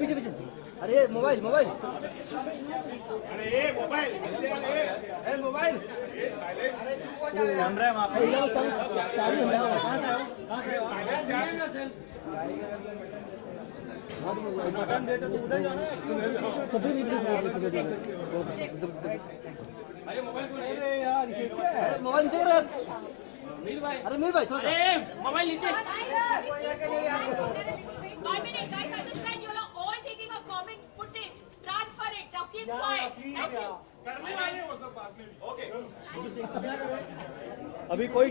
पीछे पीछे। अरे मोबाइल मोबाइल, अरे मोबाइल, अरे मोबाइल कैमरा है वहाँ पे। बटन दे तो उधर जाना है। अरे यार ये क्या है? मोबाइल नीचे रख। अरे मीर भाई थोड़ा मोबाइल नीचे। 1 minute, guys. Understand you're all thinking of comment footage. Transfer it. Now keep quiet. Thank you. करने वाले हो सब बाद में। ओके। अभी कोई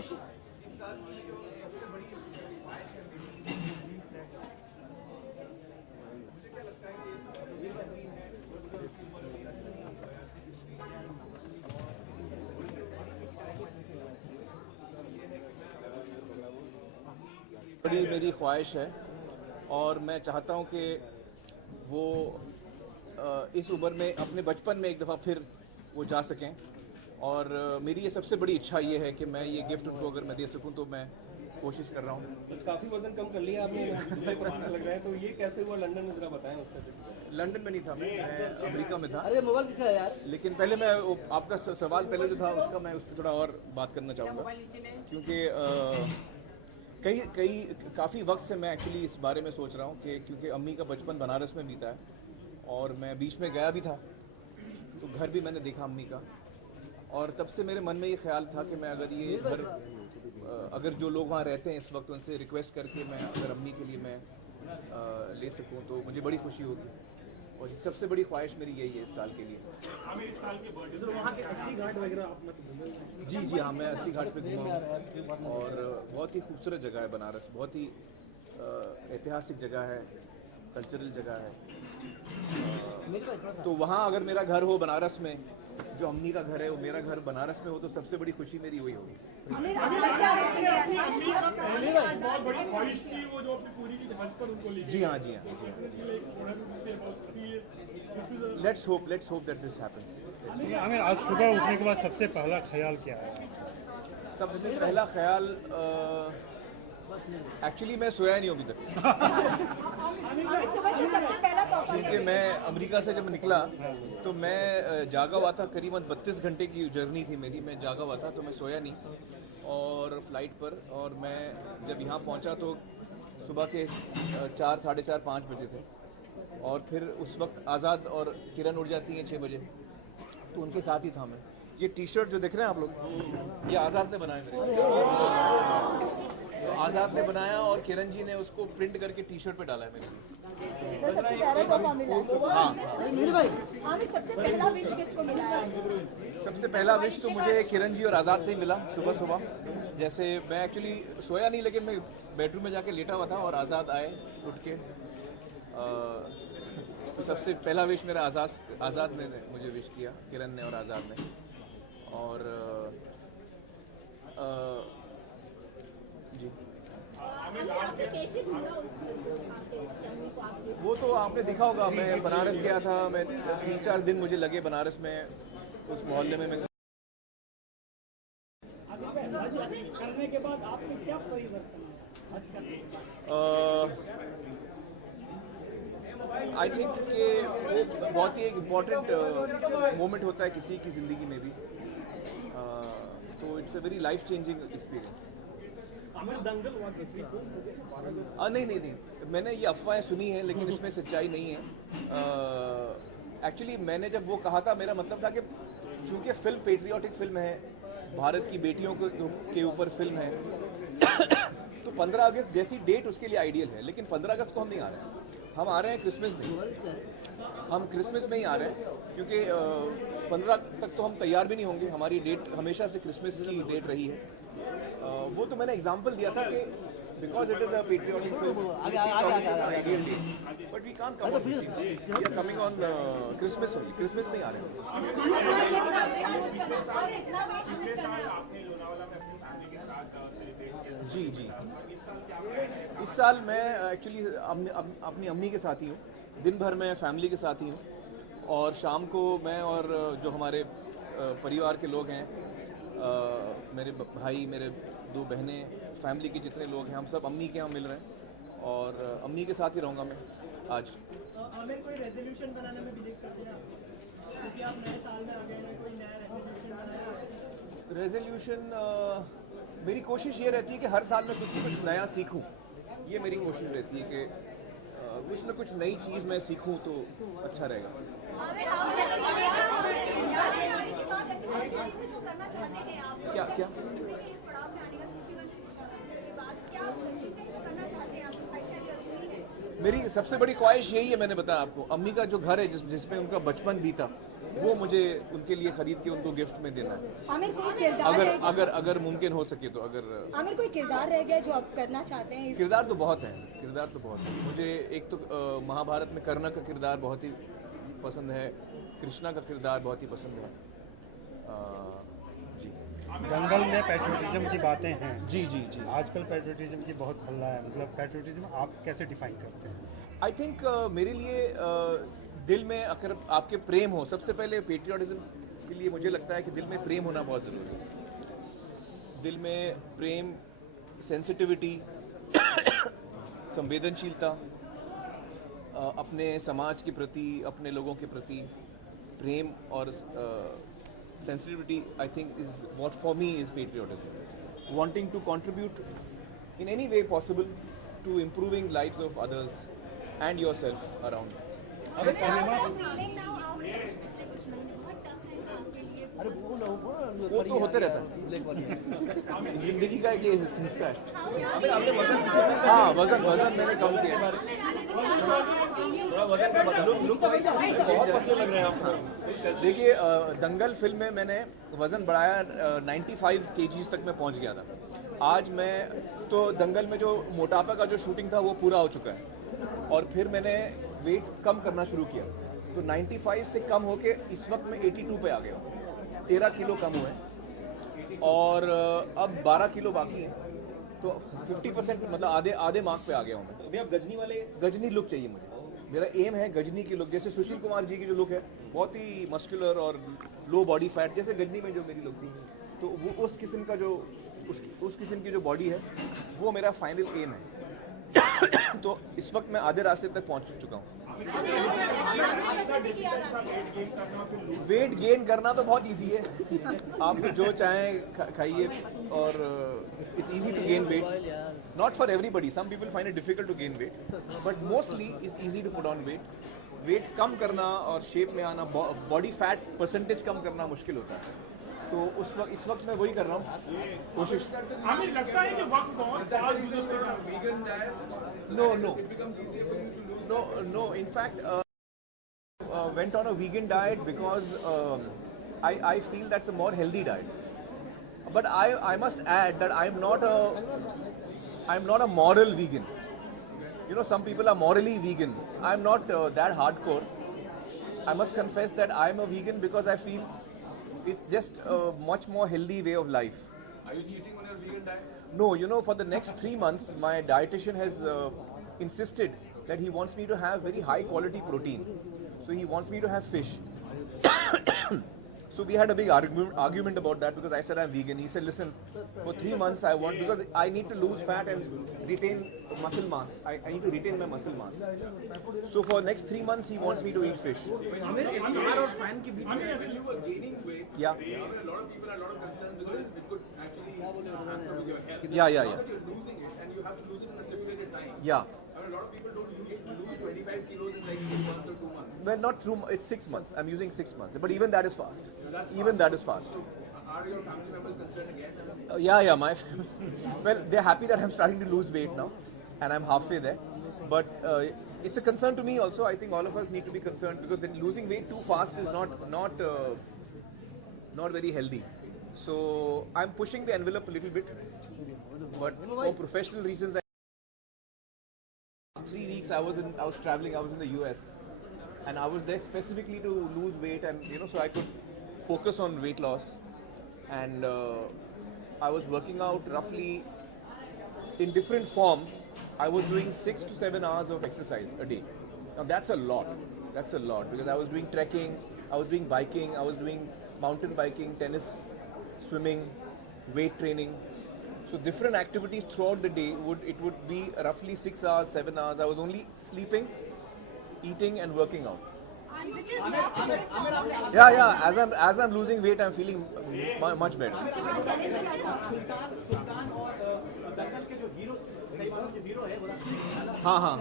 बड़ी मेरी ख्वाहिश है और मैं चाहता हूं कि वो इस उम्र में अपने बचपन में एक दफ़ा फिर वो जा सकें और मेरी ये सबसे बड़ी इच्छा ये है कि मैं ये गिफ्ट उनको अगर मैं दे सकूं तो मैं कोशिश कर रहा हूँ। काफी वजन कम कर लिया आपने, लग रहा है, तो ये कैसे हुआ लंदन में, जरा बताएं उसका। लंदन में नहीं था मैं अमेरिका में था। अरे मोबाइल किसका है यार? लेकिन पहले मैं आपका सवाल पहले जो था उसका मैं उस पर थोड़ा और बात करना चाहूँगा क्योंकि काफ़ी वक्त से मैं एक्चुअली इस बारे में सोच रहा हूँ कि क्योंकि अम्मी का बचपन बनारस में बीता है और मैं बीच में गया भी था तो घर भी मैंने देखा अम्मी का और तब से मेरे मन में ये ख्याल था कि मैं अगर ये घर अगर जो लोग वहाँ रहते हैं इस वक्त उनसे रिक्वेस्ट करके मैं अगर अम्मी के लिए मैं ले सकूँ तो मुझे बड़ी खुशी होगी और सबसे बड़ी ख्वाहिश मेरी यही है इस साल के लिए। वहाँ के 80 घाट वगैरह आप मत जी जी हाँ, मैं 80 घाट पे घूमा हूँ और बहुत ही खूबसूरत जगह है बनारस, बहुत ही ऐतिहासिक जगह है, कल्चरल जगह है। तो वहाँ अगर मेरा घर हो बनारस में, जो अम्मी का घर है वो मेरा घर बनारस में हो तो सबसे बड़ी खुशी मेरी वही होगी। जी हाँ जी हाँ, let's hope that this happens. Aamir, आज सुबह उठने के बाद सबसे पहला ख्याल क्या है? सबसे पहला ख्याल एक्चुअली मैं सोया नहीं हूँ अभी तक क्योंकि मैं अमेरिका से जब निकला तो मैं जागा हुआ था, करीबन 32 घंटे की जर्नी थी मेरी, मैं जागा हुआ था तो मैं सोया नहीं और फ्लाइट पर, और मैं जब यहाँ पहुँचा तो सुबह के 4, साढ़े 4, 5 बजे थे और फिर उस वक्त आज़ाद और किरण उड़ जाती हैं 6 बजे तो उनके साथ ही था मैं। ये टी शर्ट जो देख रहे हैं आप लोग, ये आज़ाद ने बनाया मेरे, तो आज़ाद ने बनाया और किरण जी ने उसको प्रिंट करके टी शर्ट पे डाला है मेरे। सबसे पहला विश किसको मिला है? सबसे पहला विश तो मुझे किरण जी और आज़ाद से ही मिला सुबह सुबह। जैसे मैं एक्चुअली सोया नहीं लेकिन मैं बेडरूम में जाके लेटा हुआ था और आज़ाद आए उठ के, तो सबसे पहला विश मेरा आज़ाद ने मुझे विश किया, किरण ने और आज़ाद ने। और जी वो तो आपने देखा होगा, मैं बनारस गया था, मैं 3-4 दिन मुझे लगे बनारस में, उस मोहल्ले में मैं करने के बाद आपको क्या परिवर्तन आई थिंक कि वो बहुत ही एक इम्पॉर्टेंट मोमेंट होता है किसी की ज़िंदगी में भी, तो it's a very life changing experience. नहीं, मैंने ये अफवाहें सुनी हैं लेकिन इसमें सच्चाई नहीं है। एक्चुअली मैंने जब वो कहा था, मेरा मतलब था कि चूंकि फिल्म पेट्रियाटिक फिल्म है, भारत की बेटियों के ऊपर फिल्म है, तो 15 अगस्त जैसी डेट उसके लिए आइडियल है। लेकिन 15 अगस्त को हम नहीं आ रहे हैं, हम आ रहे हैं क्रिसमस में। हम क्रिसमस में ही आ रहे हैं क्योंकि 15 तक तो हम तैयार भी नहीं होंगे। हमारी डेट हमेशा से क्रिसमस की डेट रही है। वो तो मैंने एग्जांपल दिया था कि because it is a patriotic film, but we can't come on, we are coming on Christmas only. Christmas में ही आ रहे हैं। जी जी, इस साल मैं एक्चुअली अपनी अम्मी के साथ ही हूँ। दिन भर मैं फैमिली के साथ ही हूँ और शाम को मैं और जो हमारे परिवार के लोग हैं, मेरे भाई, मेरे 2 बहनें, फैमिली के जितने लोग हैं, हम सब अम्मी के यहाँ मिल रहे हैं और अम्मी के साथ ही रहूँगा मैं आज। हमें कोई रेजोल्यूशन बनाने में बिलीव करते हैं क्योंकि आप नए साल में आ गए हैं, कोई नया रेजोल्यूशन बनाया? रेजोल्यूशन मेरी कोशिश ये रहती है कि हर साल में कुछ न कुछ नया सीखूं। ये मेरी कोशिश रहती है कि कुछ न कुछ नई चीज़ मैं सीखूं तो अच्छा रहेगा। क्या क्या मेरी सबसे बड़ी ख्वाहिश यही है, मैंने बताया आपको, अम्मी का जो घर है जिसमें उनका बचपन बीता, वो मुझे उनके लिए खरीद के उनको गिफ्ट में देना है। आमिर कोई किरदार अगर मुमकिन हो सके तो। अगर आमिर कोई किरदार रह गया जो आप करना चाहते हैं? किरदार तो बहुत है, मुझे एक तो महाभारत में कर्ण का किरदार बहुत ही पसंद है, कृष्णा का किरदार बहुत ही पसंद है। जी, दंगल में पैट्रियोटिज्म की बातें हैं। जी जी जी, आजकल पैट्रियोटिज्म की बहुत हल्ला है, मतलब पैट्रियोटिज्म आप कैसे डिफाइन करते हैं? आई थिंक मेरे लिए दिल में अगर आपके प्रेम हो, सबसे पहले पेट्रियोटिज्म के लिए मुझे लगता है कि दिल में प्रेम होना बहुत ज़रूरी है। दिल में प्रेम, सेंसिटिविटी, संवेदनशीलता, अपने समाज के प्रति, अपने लोगों के प्रति प्रेम और sensitivity, I think, is what for me is patriotism. Wanting to contribute in any way possible to improving lives of others and yourself around. अरे वो तो होते रहता है, जिंदगी का एक हिस्सा है। हाँ, वजन मैंने कम किया। देखिए, दंगल फिल्म में मैंने वजन बढ़ाया, 95 kgs तक मैं पहुंच गया था। आज मैं तो दंगल में जो मोटापा का जो शूटिंग था वो पूरा हो चुका है और फिर मैंने वेट कम करना शुरू किया, तो 95 से कम होके इस वक्त मैं 82 पे आ गया, 13 किलो कम हुए और अब 12 किलो बाकी है, तो 50% मतलब आधे मार्क पे आ गया हूँ मैं। अभी आप गजनी लुक चाहिए मुझे, मेरा एम है गजनी की लुक। जैसे सुशील कुमार जी की जो लुक है बहुत ही मस्कुलर और लो बॉडी फैट, जैसे गजनी में जो मेरी लुक थी, तो वो उस किस्म का जो उस किस्म की जो बॉडी है वो मेरा फाइनल एम है। तो इस वक्त मैं आधे रास्ते तक पहुंच चुका हूँ। वेट गेन करना तो बहुत इजी है, आप जो चाहें खाइए और it's easy to gain weight. Not for everybody, some people find it difficult to gain weight, but mostly it's easy to put on weight. Weight कम करना और शेप में आना, बॉडी फैट परसेंटेज कम करना मुश्किल होता है, तो इस वक्त मैं वही कर रहा हूँ कोशिश। हमें लगता है कि वक्त बहुत No. In fact, went on a vegan diet because I feel that's a more healthy diet. But I must add that I'm not a moral vegan. You know, some people are morally vegan. I'm not that hardcore. I must confess that I'm a vegan because I feel it's just a much more healthy way of life. Are you cheating on your vegan diet? No, you know, for the next 3 months, my dietitian has insisted that he wants me to have very high quality protein. So he wants me to have fish. So we had a big argument about that because I said I'm vegan. He said, listen, for 3 months I want, because I need to lose fat and retain muscle mass. I need to retain my muscle mass. So for next 3 months he wants me to eat fish. When you were gaining weight, Yeah. a lot of people had a lot of concerns because it could actually hamper with your health. Yeah. Now that you're losing it and you have to lose it in a stipulated time. Yeah. A lot of people don't use lose 25 kilos in like 3 months or 2 months. Well, not through, it's 6 months. I'm using 6 months. But even that is fast. Even that is fast. Are your family members concerned again? Yeah, my family. Well, they're happy that I'm starting to lose weight now. And I'm halfway there. But it's a concern to me also. I think all of us need to be concerned because then losing weight too fast is not very healthy. So I'm pushing the envelope a little bit. But for professional reasons, 3 weeks I was traveling. I was in the US, and I was there specifically to lose weight, and so I could focus on weight loss. And I was working out roughly in different forms. I was doing 6 to 7 hours of exercise a day. Now that's a lot. That's a lot because I was doing trekking, I was doing biking, I was doing mountain biking, tennis, swimming, weight training. So different activities throughout the day would be roughly 6 hours, 7 hours. I was only sleeping, eating, and working out. Yeah. As I'm losing weight, I'm feeling much better. सुल्तान और दंगल के जो hero सही बात से hero है वो हाँ.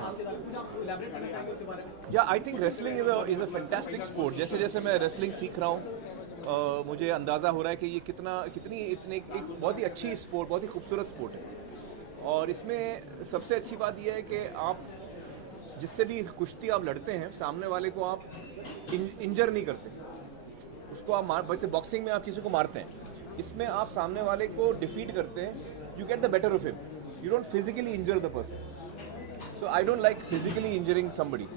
Elaborate करना चाहेंगे उसके बारे में? Yeah, I think wrestling is a fantastic sport. जैसे मैं wrestling सीख रहा हूँ, मुझे अंदाज़ा हो रहा है कि ये एक बहुत ही अच्छी स्पोर्ट, बहुत ही खूबसूरत स्पोर्ट है. और इसमें सबसे अच्छी बात यह है कि आप जिससे भी कुश्ती आप लड़ते हैं, सामने वाले को आप इंजर नहीं करते. उसको आप वैसे बॉक्सिंग में आप किसी को मारते हैं, इसमें आप सामने वाले को डिफीट करते हैं. You get the better of him. You don't physically injure the person. So I don't like physically injuring somebody.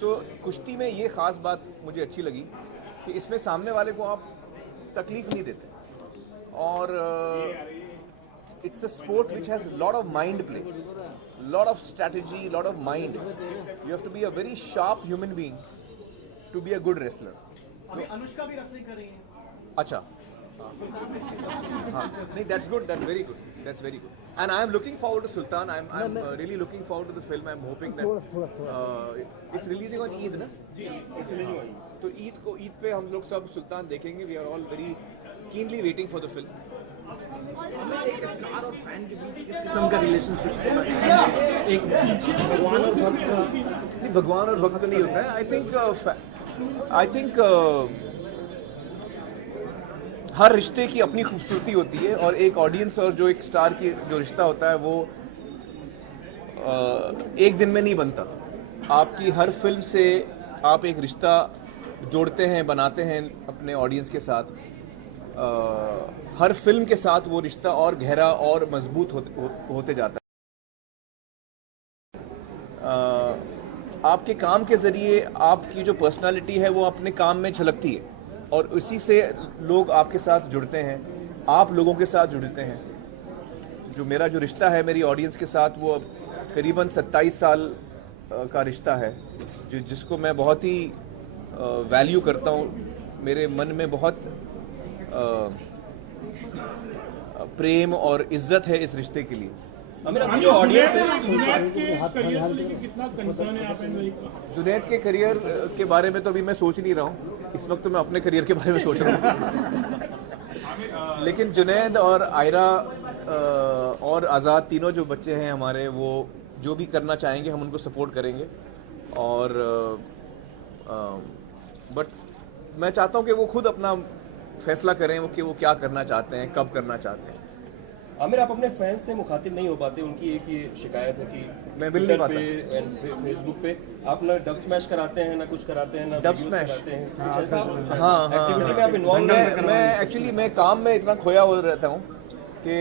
So कुश्ती में ये खास बात मुझे अच्छी लगी कि इसमें सामने वाले को आप तकलीफ नहीं देते. और it's a sport which has a lot of mind play, lot of strategy, lot of mind. You have to be a very sharp human being to be a good wrestler. अभी अनुष्का भी रेसलिंग कर रही है. अच्छा. हाँ, नहीं, that's good, that's very good, that's very good. And I am looking forward to Sultan. I'm really looking forward to the film. I'm hoping that it's releasing on Eid, ना? जी. तो ईद पे हम लोग सब सुल्तान देखेंगे. We are all very keenly waiting for the film. Film का relationship एक भगवान और भक्त नहीं होता है. आई थिंक हर रिश्ते की अपनी खूबसूरती होती है और एक ऑडियंस और जो एक स्टार की जो रिश्ता होता है वो एक दिन में नहीं बनता. आपकी हर फिल्म से आप एक रिश्ता जोड़ते हैं, बनाते हैं अपने ऑडियंस के साथ. हर फिल्म के साथ वो रिश्ता और गहरा और मजबूत होते जाता है. आपके काम के जरिए आपकी जो पर्सनालिटी है वो अपने काम में झलकती है और उसी से लोग आपके साथ जुड़ते हैं, आप लोगों के साथ जुड़ते हैं. जो मेरा जो रिश्ता है मेरी ऑडियंस के साथ वो करीबन 27 साल का रिश्ता है जिसको मैं बहुत ही वैल्यू करता हूँ. मेरे मन में बहुत प्रेम और इज्जत है इस रिश्ते के लिए. जो ऑडियंस है जुनैद के करियर के बारे में तो अभी मैं सोच नहीं रहा हूँ. इस वक्त तो मैं अपने करियर के बारे में सोच रहा हूँ. लेकिन जुनैद और आयरा और आज़ाद तीनों जो बच्चे हैं हमारे, वो जो भी करना चाहेंगे हम उनको सपोर्ट करेंगे. और बट मैं चाहता हूँ कि वो खुद अपना फैसला करें कि वो क्या करना चाहते हैं, कब करना चाहते हैं. आमिर, आप अपने फैंस से मुखातिब नहीं हो पाते. उनकी एक ये शिकायत है कि मैं मिल नहीं पाता एंड फेसबुक पे आप ना डब स्मैश कराते हैं, ना कुछ कराते हैं, ना डब स्मैश कराते हैं. हाँ. एक्टिविटी में आप इन्वॉल्व मैं काम में इतना खोया हो रहता हूँ कि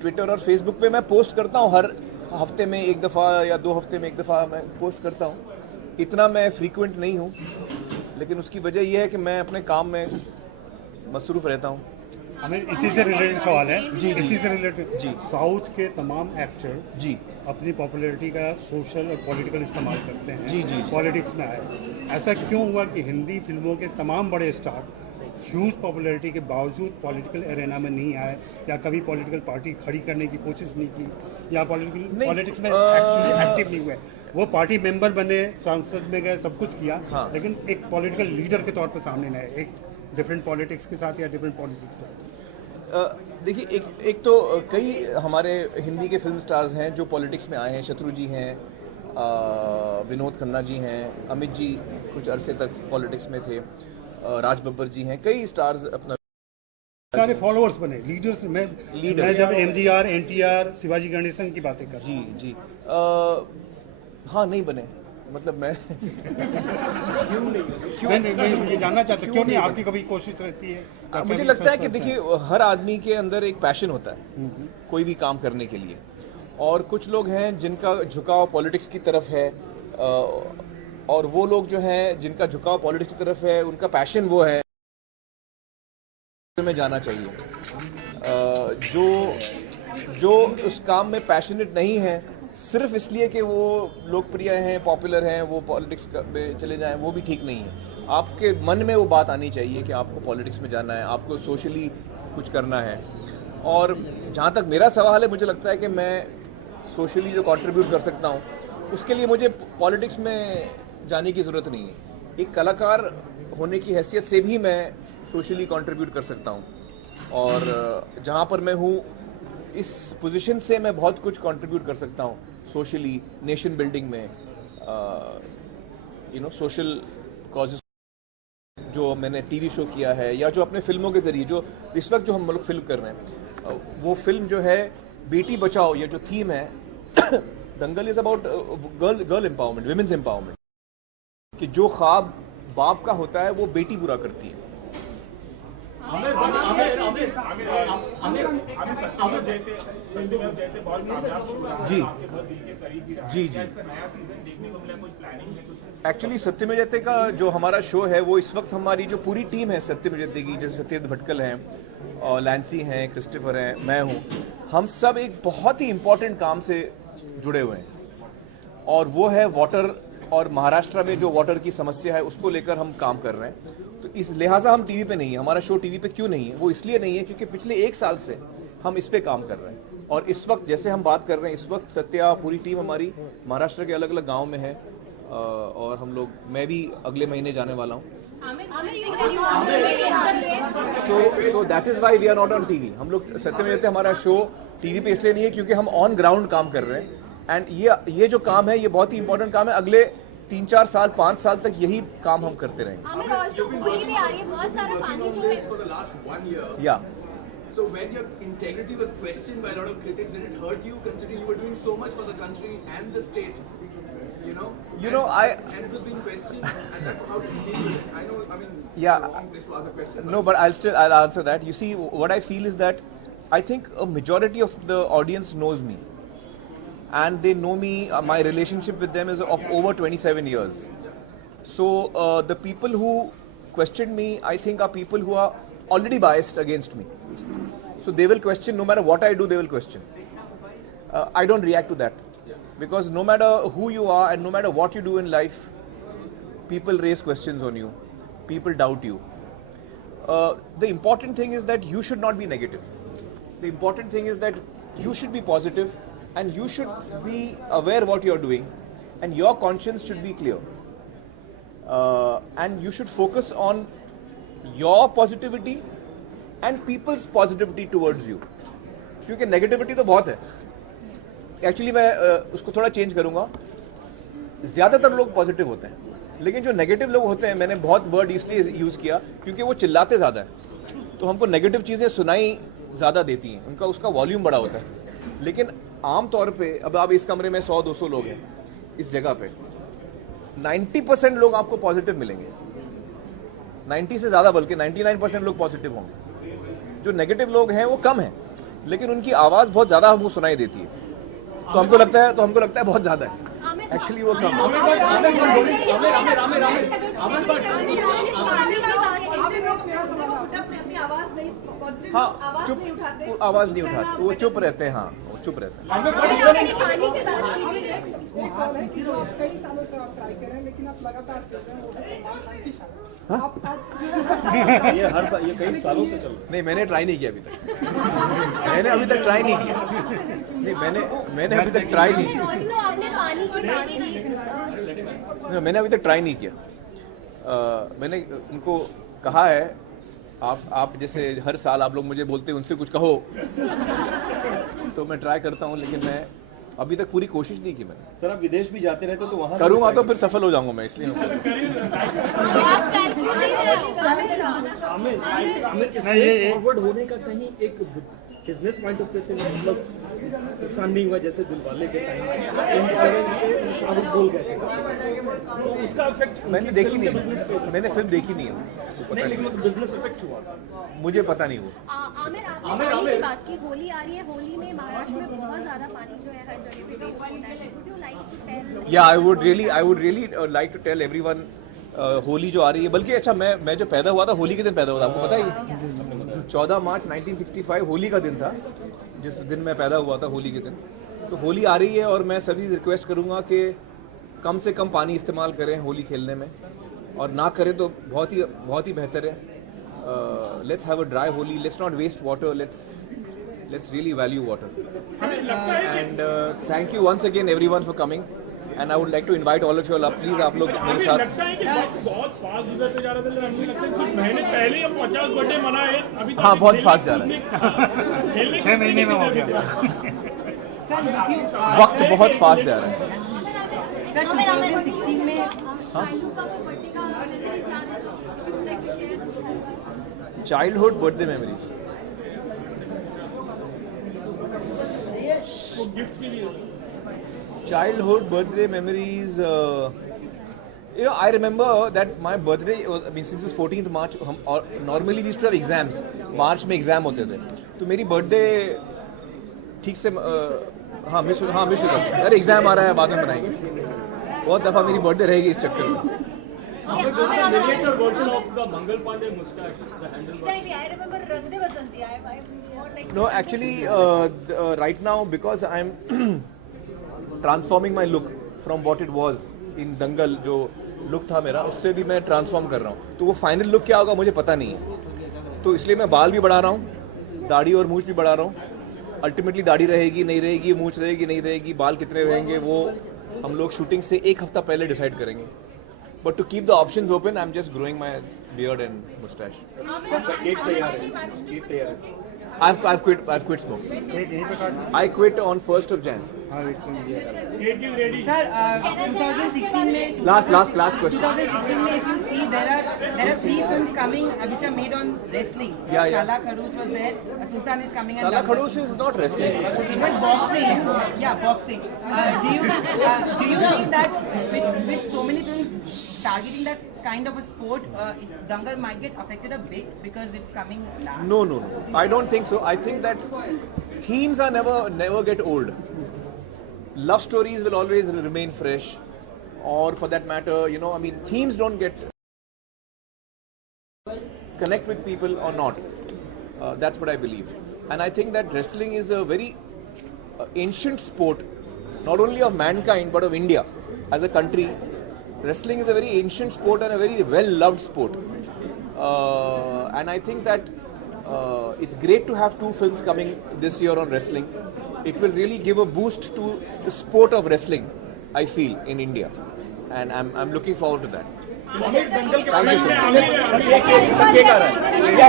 ट्विटर और फेसबुक पे मैं पोस्ट करता हूँ. हर हफ्ते में एक दफ़ा या 2 हफ्ते में एक दफ़ा मैं पोस्ट करता हूँ. इतना मैं फ्रीक्वेंट नहीं हूँ, लेकिन उसकी वजह यह है कि मैं अपने काम में मसरूफ़ रहता हूँ. हमें इसी से रिलेटेड सवाल है. जी. इसी से रिलेटेड. जी. साउथ के तमाम एक्टर जी अपनी पॉपुलैरिटी का सोशल और पॉलिटिकल इस्तेमाल करते हैं. जी. पॉलिटिक्स में आए. ऐसा क्यों हुआ कि हिंदी फिल्मों के तमाम बड़े स्टार ह्यूज पॉपुलैरिटी के बावजूद पॉलिटिकल एरेना में नहीं आए, या कभी पॉलिटिकल पार्टी खड़ी करने की कोशिश नहीं की, या पॉलिटिक्स में एक्चुअली एक्टिव नहीं हुए? वो पार्टी मेंबर बने, सांसद में गए, सब कुछ किया. हाँ. लेकिन एक पॉलिटिकल लीडर के तौर पर सामने न आए, एक डिफरेंट पॉलिटिक्स के साथ या डिफरेंट पॉलिसी के साथ. देखिए, एक तो कई हमारे हिंदी के फिल्म स्टार्स हैं जो पॉलिटिक्स में आए हैं. शत्रुजी हैं, विनोद खन्ना जी हैं, अमित जी कुछ अरसे तक पॉलिटिक्स में थे, राज बब्बर जी हैं, कई स्टार्स अपना सारे फॉलोअर्स बने, लीडर्स। मैं जब एमजीआर, एनटीआर, शिवाजी गणेशन की बातें कर जी हाँ नहीं बने, मतलब मैं मैं ये जानना चाहता हूँ क्यों नहीं, आपकी कभी कोशिश रहती है? मुझे लगता है कि देखिए हर आदमी के अंदर एक पैशन होता है कोई भी काम करने के लिए, और कुछ लोग हैं जिनका झुकाव पॉलिटिक्स की तरफ है, और वो लोग जो हैं जिनका झुकाव पॉलिटिक्स की तरफ है, उनका पैशन वो है में जाना चाहिए। जो उस काम में पैशनेट नहीं है सिर्फ इसलिए कि वो लोकप्रिय हैं, पॉपुलर हैं, वो पॉलिटिक्स में चले जाएं, वो भी ठीक नहीं है। आपके मन में वो बात आनी चाहिए कि आपको पॉलिटिक्स में जाना है, आपको सोशली कुछ करना है। और जहाँ तक मेरा सवाल है, मुझे लगता है कि मैं सोशली जो कंट्रीब्यूट कर सकता हूँ उसके लिए मुझे पॉलिटिक्स में जाने की ज़रूरत नहीं है। एक कलाकार होने की हैसियत से भी मैं सोशली कंट्रीब्यूट कर सकता हूँ, और जहाँ पर मैं हूँ इस पोजीशन से मैं बहुत कुछ कंट्रीब्यूट कर सकता हूँ सोशली, नेशन बिल्डिंग में, सोशल कॉजेस जो मैंने टीवी शो किया है या जो अपने फिल्मों के जरिए, जो इस वक्त जो हम लोग फिल्म कर रहे हैं, वो फिल्म जो है बेटी बचाओ, ये जो थीम है Dangal is about girl empowerment, women's empowerment, कि जो ख्वाब बाप का होता है वो बेटी पूरा करती है। जी एक्चुअली सत्यमेव जयते का जो हमारा शो है वो इस वक्त हमारी जो पूरी टीम है सत्यमेव जयते की, जैसे सत्येंद्र भटकल हैं, और लैंसी हैं, क्रिस्टोफर हैं, मैं हूं, हम सब एक बहुत ही इंपॉर्टेंट काम से जुड़े हुए हैं, और वो है वाटर। और महाराष्ट्र में जो वाटर की समस्या है उसको लेकर हम काम कर रहे हैं। तो इस लिहाजा हम टीवी पे नहीं है, हमारा शो टीवी पे क्यों नहीं है? वो इसलिए नहीं है क्योंकि पिछले 1 साल से हम इस पे काम कर रहे हैं, और इस वक्त जैसे हम बात कर रहे हैं, इस वक्त सत्या पूरी टीम हमारी महाराष्ट्र के अलग अलग गाँव में है, और हम लोग, मैं भी अगले महीने जाने वाला हूँ। So that is why we are not on TV. हम लोग सत्यमेव जयते हमारा शो टीवी पे इसलिए नहीं है क्योंकि हम ऑन ग्राउंड काम कर रहे हैं, एंड ये जो काम है ये बहुत ही इंपॉर्टेंट काम है। अगले 3-4 साल 5 साल तक यही काम हम करते रहेंगे। For the last 1 year. या So when your integrity was questioned by a lot of critics, did it hurt you, considering you were doing so much for the country and the state? And it was being questioned, and that's how to deal with it. I know, I mean, Yeah. it's a wrong place to ask a question. No, but I'll answer that. You see, what I feel is that I think a majority of the audience knows me, and they know me. My relationship with them is of over 27 years. So the people who questioned me, I think, are people who are already biased against me. So they will question no matter what I do. They will question. I don't react to that, because no matter who you are and no matter what you do in life, people raise questions on you. People doubt you. The important thing is that you should not be negative. The important thing is that you should be positive, and you should be aware what you are doing, and your conscience should be clear. And you should focus on your positivity and people's positivity towards you. क्योंकि negativity तो बहुत है। Actually मैं उसको थोड़ा change करूंगा। ज्यादातर लोग पॉजिटिव होते हैं, लेकिन जो नेगेटिव लोग होते हैं, मैंने बहुत वर्ड इसलिए यूज किया क्योंकि वो चिल्लाते ज्यादा है, तो हमको नेगेटिव चीजें सुनाई ज्यादा देती हैं, उनका उसका वॉल्यूम बड़ा होता है। लेकिन आमतौर पे अब आप इस कमरे में 100-200 लोग हैं इस जगह पे, 90% लोग आपको पॉजिटिव मिलेंगे, 90 से ज्यादा, बल्कि 99% लोग पॉजिटिव होंगे। जो नेगेटिव लोग हैं वो कम हैं, लेकिन उनकी आवाज बहुत ज्यादा हमको सुनाई देती है, तो हमको लगता है बहुत ज्यादा है, एक्चुअली वो कम है। हाँ, चुप, आवाज नहीं उठाते, वो चुप रहते हैं। हाँ, वो चुप रहते हैं। ये कई सालों से चल रहा है। नहीं, मैंने ट्राई नहीं किया अभी तक। मैंने अभी तक ट्राई नहीं किया। नहीं, मैंने अभी तक ट्राई नहीं किया। मैंने अभी तक ट्राई नहीं किया। मैंने उनको कहा है, आप जैसे हर साल आप लोग मुझे बोलते हैं उनसे कुछ कहो, तो मैं ट्राई करता हूँ, लेकिन मैं अभी तक पूरी कोशिश नहीं की मैंने। सर आप विदेश भी जाते रहते तो वहाँ करूंगा तो फिर सफल हो जाऊंगा मैं, इसलिए फॉरवर्ड होने का कहीं एक बिजनेस पॉइंट ऑफ व्यू से मतलब नुकसान नहीं हुआ, जैसे दिलवाले के टाइम शाहरुख बोल गए तो उसका इफेक्ट मैंने देखी नहीं, मैंने फिल्म देखी नहीं है, नहीं, लेकिन बिजनेस इफेक्ट हुआ मुझे पता नहीं वो। आमिर आपने पानी की बात की, होली आ रही है, होली में महाराष्ट्र में बहुत ज्यादा पानी जो है हर जगह पे वेस्ट होता है। Would you like to tell? या I would really like to tell everyone, Holi जो आ रही है, बल्कि अच्छा मैं जो पैदा हुआ था होली के दिन पैदा हुआ था, आपको पता ही 14 मार्च 1965 होली का दिन था, जिस दिन मैं पैदा हुआ था होली के दिन। तो होली आ रही है और मैं सभी रिक्वेस्ट करूंगा कि कम से कम पानी इस्तेमाल करें होली खेलने में, और ना करें तो बहुत ही बेहतर है। Let's have a dry Holi, let's not waste water, let's really value water. And thank you once again everyone for coming, and I would like to invite all of you all, please आप लोग मेरे साथ। लगता है कि बहुत fast गुजरते जा रहा था, लेकिन मुझे लगता है कुछ महीने पहले ही अब 50 बर्थडे मनाए, अभी तक हाँ, बहुत फास्ट जा रहा है, 6 महीने में हो गया। वक्त बहुत फास्ट जा रहा है। सर 2016 में childhood birthday memories, childhood birthday memories, I remember that my birthday was, since it's 14th March, normally we used to have exams, March में एग्जाम होते थे, तो मेरी बर्थडे ठीक से मिस हो जाती, अरे एग्जाम आ रहा है बाद में बनाएंगे, बहुत दफ़ा मेरी बर्थडे रहेगी इस चक्कर में। miniature version of the Mangal Pandey mustache, the handlebar. Exactly, I remember Rang De Basanti. I'm more like. No, actually, right now because I'm transforming my look from what it was in Dangal, जो look था मेरा, उससे भी मैं transform कर रहा हूँ, तो वो फाइनल लुक क्या होगा मुझे पता नहीं है, तो इसलिए मैं बाल भी बढ़ा रहा हूँ, दाढ़ी और मूंछ भी बढ़ा रहा हूँ। अल्टीमेटली दाढ़ी रहेगी नहीं रहेगी, मूंछ रहेगी नहीं रहेगी, बाल कितने रहेंगे वो हम लोग शूटिंग से एक हफ्ता पहले डिसाइड करेंगे। But to keep the options open, I am just growing my beard and moustache. Cake तैयार है, केक तैयार है। I've quit smoking. I quit on 1st of Jan. Sir 2016 में Last question. 2016 में if you see there are 3 films coming which are made on wrestling. Yeah. Sala Kharoos was there, Sultan is coming, and Sala Kharoos is not wrestling. it was boxing. Yeah, boxing. Do you think that with so many films targeting that kind of a sport, Dangal might get affected a bit because it's coming last? No. I don't think so. I think that themes are never get old. Love stories will always remain fresh, or for that matter, themes don't get connect with people or not. That's what I believe, and I think that wrestling is a very ancient sport, not only of mankind but of India as a country. Wrestling is a very ancient sport and a very well-loved sport, and I think that it's great to have 2 films coming this year on wrestling. It will really give a boost to the sport of wrestling, I feel, in India, and I'm looking forward to that. Dangal के Thank you so much. Cake आ रहा है, क्या